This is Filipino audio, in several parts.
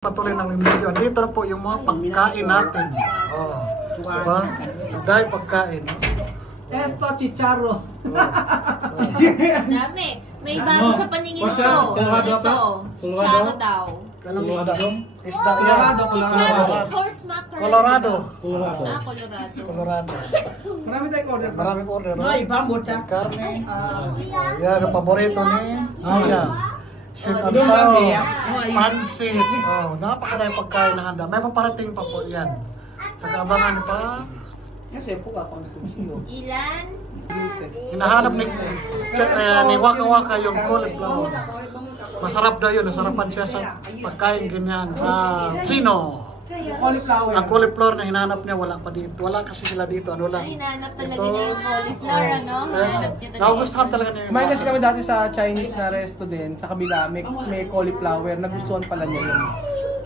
Patuloy ng video. Dito na po yung mga pagkain natin. Oh, diba? Dahil pagkain. Esto, chicharo. Dami. May bago sa paningin ko. Ito. Chicharo daw. Isda yan. Chicharo is horse mackerel. Colorado. Colorado. Marami tayong order. Maraming order. No? Ay, bambot siya. Karne. Yan, ang paborito ni Aya. Sweet and sour. Pansit. Oh, napakaraming pagkain na handa. May paparating pa po yan. Saka abangan pa. Kasi po ka pang kumisiyo. Ilan? Hinahanap ni Waka Waka yung cauliflower. Masarap daw yun. Nasarapan siya sa pagkain ganyan. Chino. Cauliflower. Ang cauliflower na hinahanap niya, wala pa dito. Wala kasi sila dito. Ano lang. Hinahanap talaga niya yung cauliflower, ano? Hinahanap niya talaga. Nagustuhan talaga niya yung May kasi kami dati sa Chinese na resto din. Sa kabila, may cauliflower. Nagustuhan pala niya yun.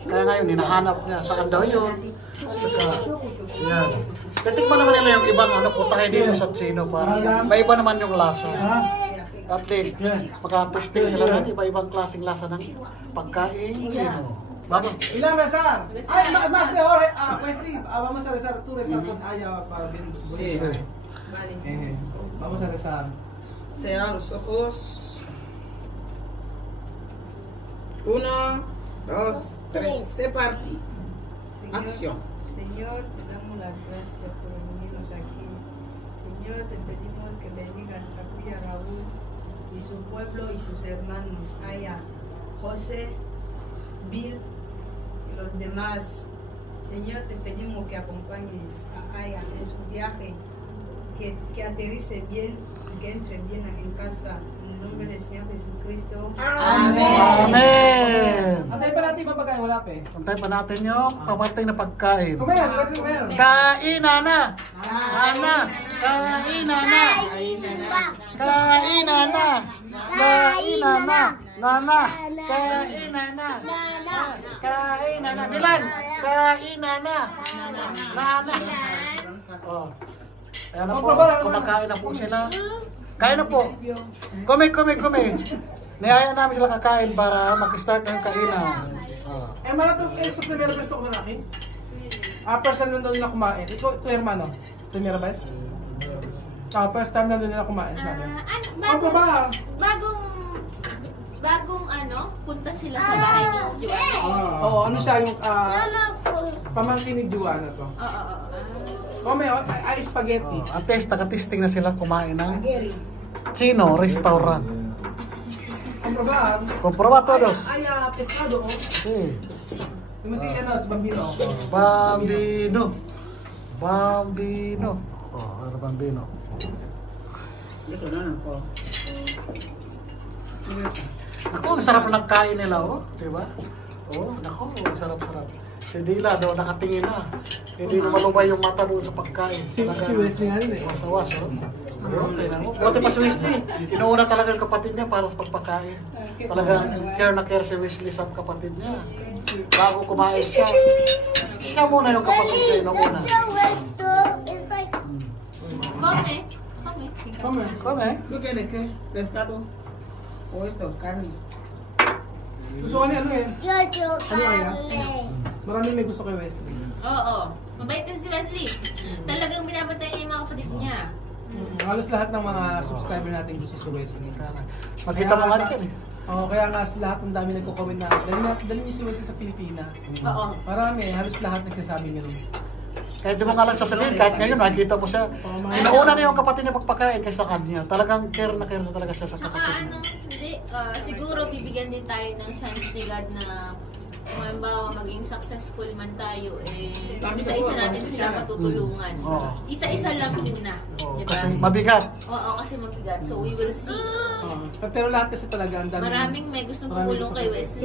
Kaya ngayon, hinahanap niya. Saan daw yun? Saka, yan. Titikman naman nila yung ibang putahe dito sa Chino. Parang may iba naman yung lasa. At least, pagka-testing sila ng iba-ibang klaseng lasa ng pagkain Chino. Vamos. Ilang rezar? Ay, más mejor. Wesley, vamos a rezar. Tú rezar con Aya para ver. Sí. Vale. Vamos a rezar. Cierra los ojos. 1, 2, 3. Se parte. Acción. Señor, te damos las gracias por venirnos aquí. Señor, te pedimos que bendigas a Cuya Raúl y su pueblo y sus hermanos, Aya, José, Bill y los demás. Señor, te pedimos que acompañes a Aya en su viaje, que aterrice bien, que entre bien en casa. En el nombre del Señor Jesucristo. Amen. Amen! Antay pa natin yung pagkain, wala pa eh. Antay pa natin yung paparting na pagkain. Kumain, kumain. Kainan na! Ana! Kainan na! Kainan na! Kainan na! Nana! Kainan na! Kainan na! Milan! Kainan na! Nana! Oh. Ayan na po, kumakain na po sila. Kain na po! Kume! Niyaya namin sila kakain para mag-start ng kainan. Hermano, sa primera vez ito kumain? Personal lang daw nila kumain. Ito hermano? Primera vez? First time lang daw nila kumain. Bagong punta sila sa bahay ni Juana. Oo, ano siya yung pamangkin ni Juana to. Oo. Ay, spaghetti. Taga-testing na sila kumain ng Chino restaurant. Comprobar todos. Ay, pescado. Sí. Yung si si Bambino. Bambino. Oh, ano Bambino? Dito na po. Ako, ang sarap ng kain nila, diba? Nako, ang sarap-sarap. Si Dila, nakatingin na. Hindi na malumay yung mata doon sa pagkain. Si Wesley nga rin eh. Was, Buti pa si Wesley. Inuuna talaga yung kapatid niya para sa pagpakain. Talagang care na care si Wesley sa kapatid niya. Bago kumain siya. Siya muna yung kapatid niya, inuuna. Come. ¿Tú quieres qué? ¿Pescado? ¿O esto? Carne. Gusto ko niya Maraming may gusto kay Wesley. Oo. Mabait din si Wesley. Talagang binabantayan niya yung mga kapatid niya. Halos lahat ng mga subscriber natin gusto si Wesley. Makita mo nga dyan eh. Oo, kaya nga lahat ng dami nagko-comment na dali niyo si Wesley sa Pilipinas. Oo. Marami, halos lahat nagsasabi niya rin. Kahit di mo nga lang sasabihin, kahit ngayon nakikita mo siya. Inuuna na yung kapatid niya pagpakain kaysa kanya. Talagang care na talaga siya sa kapatid niya. Siguro bibigyan din tayo ng chance ni God na kung halimbawa maging successful man tayo, isa-isa natin sila matutulungan. Isa-isa lang muna. Diba? Kasi mabigat. Oo, kasi mabigat. So we will see. Pero lahat kasi talaga ang dami. Maraming may gustong tumulong kay Wesley.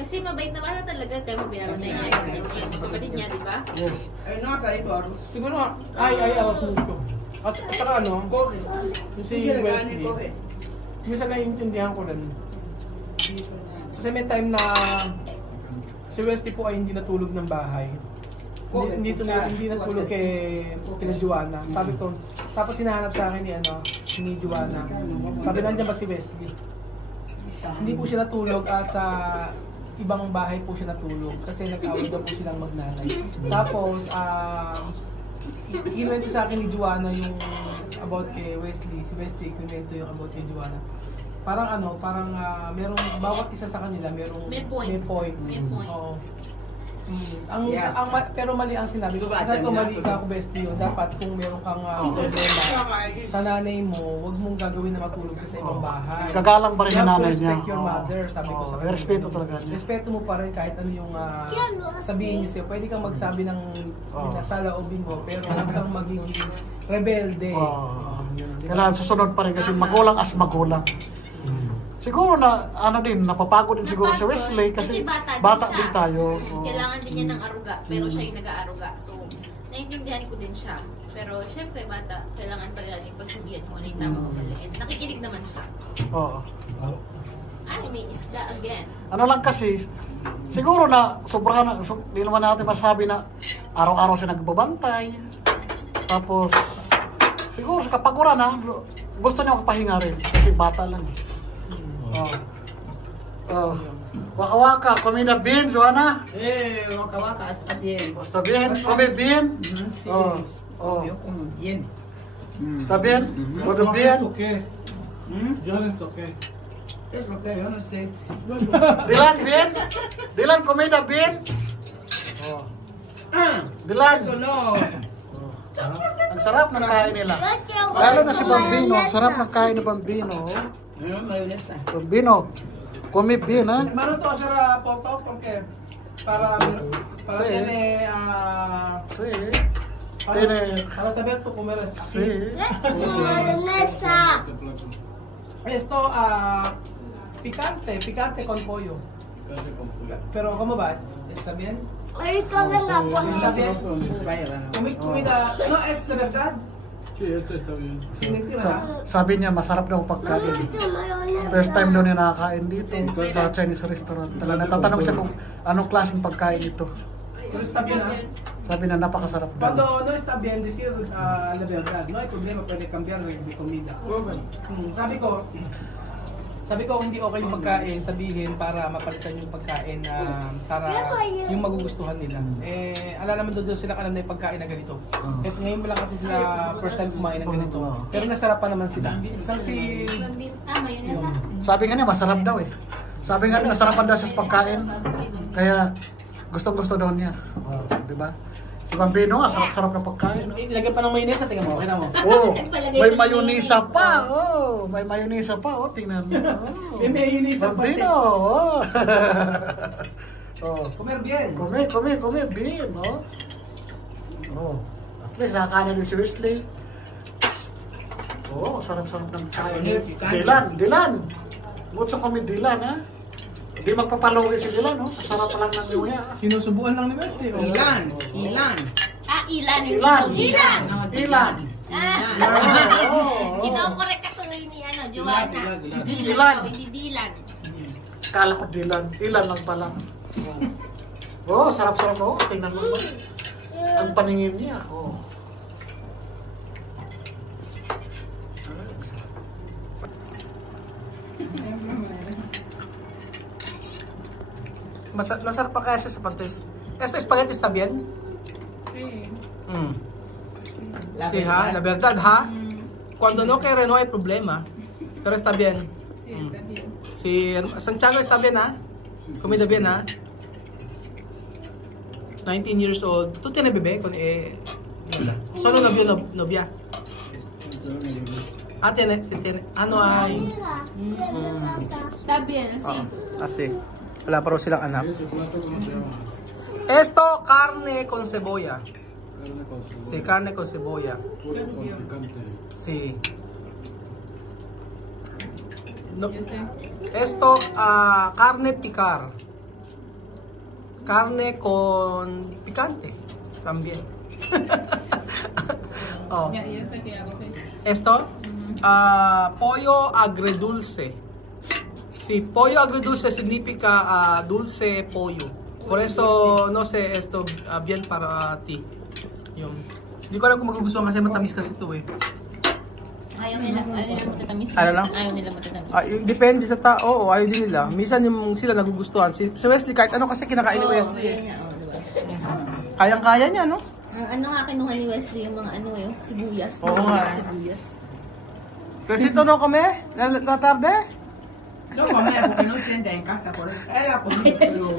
Kasi mabait na bata talaga. Kaya mo binabanay niya yung kapatid niya, di ba? Yes. Ay, nakakain ba? Siguro ay awas mo. At saka yung si Wesley. Minsan naiintindihan ko rin. Kasi may time na si Wesley po ay hindi natulog ng bahay. Hindi natulog kay Juana. Sabi ko, tapos hinahanap sa akin ni Juana. Sabi nandiyan ba si Wesley? Hindi po siya natulog at sa ibang bahay po siya natulog kasi nag-away daw po silang magnanay. Tapos, kinuwento sa akin ni Joanna yung about kay Wesley. Si Wesley, kinuwento yung about kay Joanna. Parang merong bawat isa sa kanila may point. Oo. Pero mali ang sinabi ko. Kahit kung mali ka ako, bestie yun, dapat kung meron kang problema sa nanay mo, huwag mong gagawin na matulog ka sa ibang bahay. Gagalang pa rin yung nanay niya. Respect your mother, sabi ko sa kanya. Respeto talaga niya. Respeto mo pa rin kahit ano yung sabihin niyo sa'yo. Pwede kang magsabi ng nasa laobin mo, pero huwag kang maging rebelde. Kailangan susunod pa rin kasi magulang as magulang. Siguro na, napapagod din siguro si Wesley kasi bata din tayo. Kailangan din niya ng aruga, pero siya yung nag-aaruga. So, naiintindihan ko din siya. Pero, syempre, bata, kailangan pala natin pagsabihan kung ano yung tama ko mali. Nakikinig naman siya. Oo. Ay, may isda again. Ano lang kasi, siguro na sobrahan na, di naman natin masabi na araw-araw siya nagbabantay. Tapos, siguro sa kapaguran na, gusto niya makapahinga rin kasi bata lang eh. Waka-waka, comida bien, Joanna. Waka-waka, está bien. Está bien, come bien. Sí, yo como bien. Está bien, todo bien. Yo les toqué. Es lo que yo no sé. Dylan, bien. Dylan, comida bien. Dylan. Eso no. Ang sarap ng kain nila. Lalo na si Bambino, ang sarap ng kain ni Bambino. Mayonesa. Bambino, come bien, ha? Meron to hacer foto porque para tiene Sí. para saber tu comer esto. Sí. Esto picante con pollo. Pero ¿cómo va? ¿Está bien? ¿Está bien? Comida, no es de verdad. Sí, este está bien. Sin mentira. Sabi niya, masarap daw pagkain. First time daw niya nakakain dito sa Chinese restaurant. Talaga natatanong siya kung anong klaseng pagkain ito. Pero está bien, Sabi na napakasarap Cuando daw. no está bien decir la verdad, no hay problema, puede cambiar de comida. Sabi ko hindi okay yung pagkain, sabihin para mapalitan yung pagkain na para yung magugustuhan nila. Ala naman doon sila alam na yung pagkain na ganito. At ngayon pa lang kasi sila first time kumain ng ganito. Pero nasarap pa naman sila. Isang si... mayonesa. Sabi nga niya, masarap daw eh. Sabi nga niya, masarapan daw siya sa pagkain. Kaya gustong-gusto daw niya. Di ba? Si Bambino nga, sarap-sarap na pagkain. Lagyan pa ng mayonesa, tingnan mo, kita mo. May mayonesa pa. May mayonesa pa. Tingnan mo. May mayonesa pa. Bambino. Comer bien. Come bien, At least nakakain din si Wesley. Sarap-sarap ng kain. Dylan. Gusto kami Dylan, ha? Hindi magpapalugi si Dylan, Sasarap lang ng luya. Sinusubuan lang ni Wesley. Ilan. Ilan. Kinokorek ka tuloy ni Joanna. Ilan. Hindi Dylan. Kala ko Dylan. Ilan lang pala. Sarap-sarap. Tingnan mo ba? Ang paningin niya. Masarap pa kaya siya sa pagtaste. Esto spaghetti está bien? Sí. Sí, la verdad, Cuando no quiere no hay problema. Pero está bien. Sí, está bien. Si Santiago está bien, Comida bien, 19 years old. ¿Tú tienes bebé? Solo novia. Tiene. Ano ay? Está bien, así. Así. Wala pa raw silang anak. Ese plato, ¿cómo se llama? Esto, carne con cebolla. Carne con cebolla. Sí, carne con cebolla. Pollo con picante. Sí. No. Yo sé. Esto, carne picar. Carne con picante. También. Ya sé que hago. Esto, pollo agridulce. Sí, pollo agridulce significa dulce pollo. Por eso, no sé, esto bien para ti. Yung, hindi ko alam kung magugustuhan kasi matamis kasi ito eh. Ayaw Ayaw nila matatamis. Ano lang? Ayaw nila matatamis. Depende sa tao. Oo, ayaw din nila. Minsan yung sila nagugustuhan. Si Wesley, kahit ano kasi kinakain ni Wesley. Diba? Kayang-kaya niya, no? Ano nga kinuha ni Wesley yung mga sibuyas. Oo nga. Sibuyas. Kasi ito no kami? La tarde? No, mamaya, porque no sienta en casa, por eso. Era conmigo.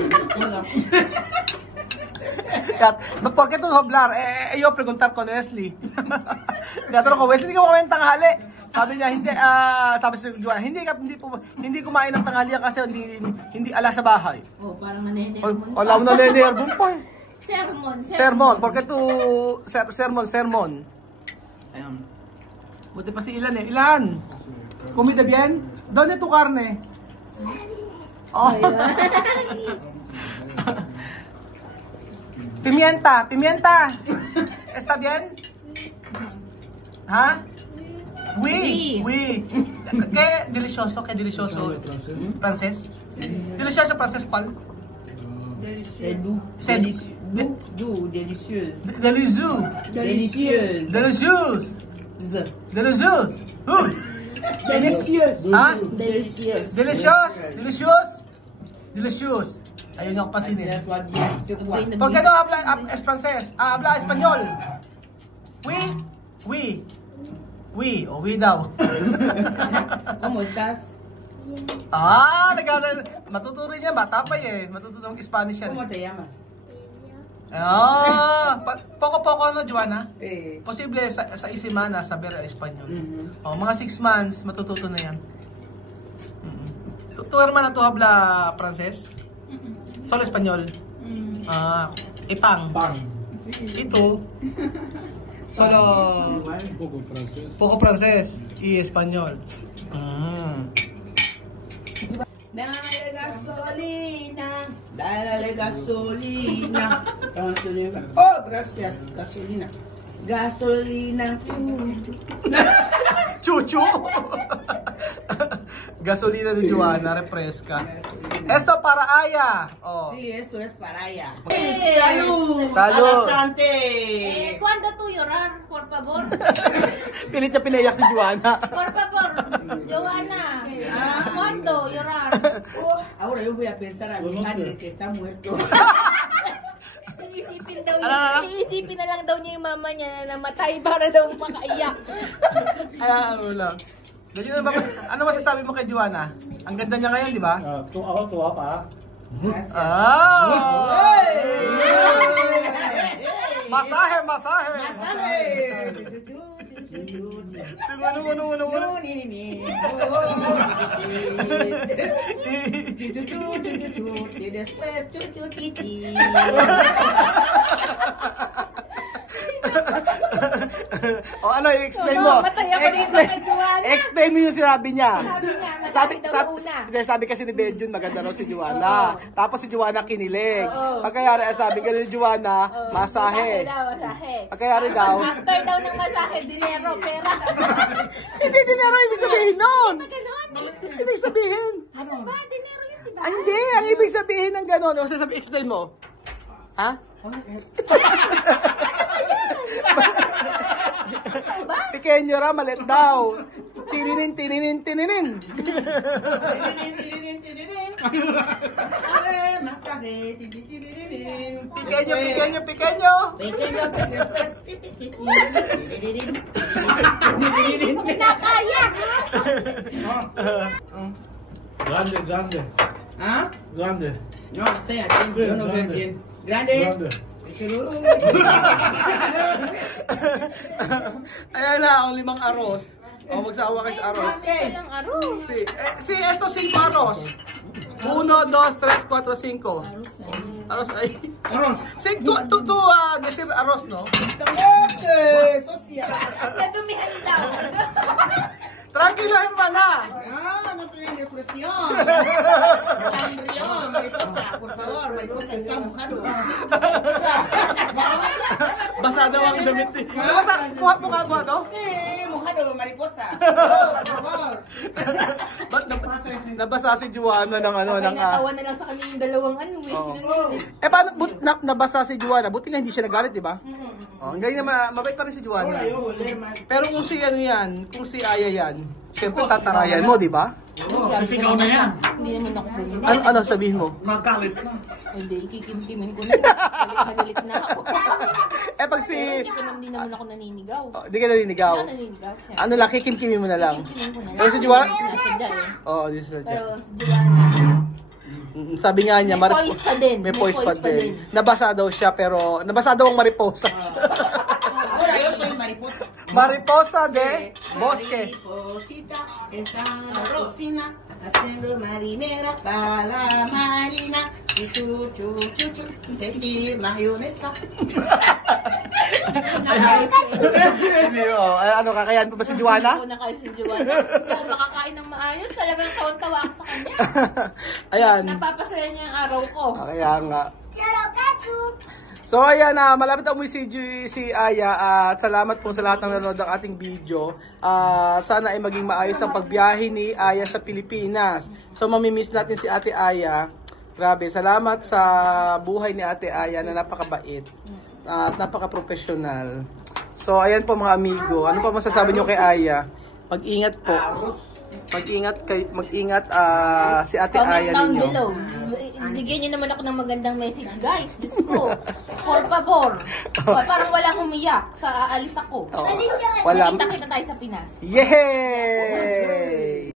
¿Por qué tú hablar? Yo preguntar con Wesley. Tinatanong ko, Wesley, hindi ka kumain ng tanghali. Sabi niya, hindi, sabi si Juana, hindi kumain ng tanghali kasi hindi ala sa bahay. Parang nanenermon. Alam mo nanenermon pa eh. Sermon. ¿Por qué tú, sermon? Ayun. Buti pa si Ilan eh. Ilan? Comida bien? ¿Dónde tu carne? Oh. Pimienta. ¿Está bien? ¿Ah? Oui. ¿Qué delicioso? ¿Francés? ¿Delicioso francés cuál? C'est doux. C'est Doux, délicieux. Delicieux. Délicieuse. Delicious. Uy. Delicieuse. ¿Ah? Delicious. Delicious. Ayun yung pasin eh. Assieds-toi bien. C'est quoi? ¿Por qué no habla francés? Habla español. Oui, o oui daw. ¿Cómo estás? Matuturo niya, bata pa eh. Matuturo ng Spanish yan. ¿Cómo te llamas? Poco no, Juana? Sí. Posible sa isimana saber Espanyol. Mga 6 months, matututo na yan. Tu hermana, tu habla francés? Solo Espanyol? Ipang? Ito? Solo... Poco francés y español. Dale gasolina. Oh, gracias, gasolina. Gasolina. Chuchu. Gasolina de Juana, refresca. Esto para Aya. Sí, esto es para ella. ¡Salud! Salud. ¿Cuándo tú llorar, por favor? Pilit niya pinayak si Juana. Por favor, Johanna. ¿Cuándo llorar? Ahora yo voy a pensar a mi padre que está muerto. Iisipin na lang daw niya yung mama niya na namatay para daw makaiyak. Ano lang. Ano masasabi mo kay Juana? Ang ganda niya ngayon, di ba? Tuwa pa. Masahe! Y después chuchutiti. Ano, i-explain mo. Explain mo yung sinabi niya. Sabi kasi ni Benjun, maganda raw si Juana. Tapos si Juana kinilig. Pagkayari, sabi ka ni Juana, masahe. Pagkayari daw. After daw ng masahe, dinero, pera. Hindi dinero ibig sabihin nun. Ibig sabihin. Ano ba? Dinero yun, diba? Hindi, ang ibig sabihin ng gano'n. Explain mo. Ha? Pequeño ra, malit daw. Tininin. Masaje. Pequeño. Nakaya! Grande. ¿Ah? Grande. No sé, yo no veo bien. Grande. Ayan na, ang 5 arroz. Magsawa kayo sa arroz. Ilang arroz? Esto 5 arroz. 1, 2, 3, 4, 5. Arroz ay. 5, tu decir arroz, no? Okay, social. Nadumihan daw. Tranquilo, hermana. No soy en expresión. Sangrió, mariposa, por favor, mariposa está mojado. Basa daw ang damit ni. Basa, mukha mo, no? Sí, mojado, mariposa. Oh, por favor. Nabasa si Juana ng ano, ng... Natawa na lang sa kanya yung dalawang ano eh. Oo. Paano, nabasa si Juana? Buti nga hindi siya nagalit, di ba? Ang galing na, mabait pa rin si Juana. Pero kung si ano yan, kung si Aya yan, syempre tatarayan mo, di ba? Sisigaw na yan. Hindi naman ako ganyan. Ano sabihin mo? Magalit na. Hindi, ikikimkimin ko na. Galit na ako. Pag si... Hindi naman ako naninigaw. Di ka naninigaw. Hindi ako naninigaw. Ano lang, kikimkimin mo na lang. Ikikimkimin ko na lang. Pero si Juana... Nasadya eh. Oo, this is Pero si Juana, sabi nga niya, may poise pa din. May poise pa din. Nabasa daw siya, pero... Nabasa daw ang mariposa. Ahora yo soy mariposa. Mariposa de bosque. Mariposita está en la cocina haciendo marinera para la marina. Y chu chu chu chu de mayonesa. Ano, kakayahan pa ba si Juana? Ako na kayo si Juana. Kung makakain ng maayos, talagang tawan-tawa ako sa kanya. Ayan. Napapasaya niya ang araw ko. Kaya nga. So ayan, malapit na umuwi si Aya at salamat po sa lahat ng nanonood ng ating video. Sana ay maging maayos ang pagbiyahe ni Aya sa Pilipinas. So mamimiss natin si Ate Aya. Grabe, salamat sa buhay ni Ate Aya na napakabait at napaka-professional. So ayan po mga amigo, ano pa masasabi nyo kay Aya? Mag-ingat po. Mag-ingat si Ate Aya Comment down ninyo. below. Bigyan niyo naman ako ng magandang message, guys. Diyos ko. Por favor. Parang wala humiyak sa aalis ako. Wala. Kita-kita tayo sa Pinas. Yay!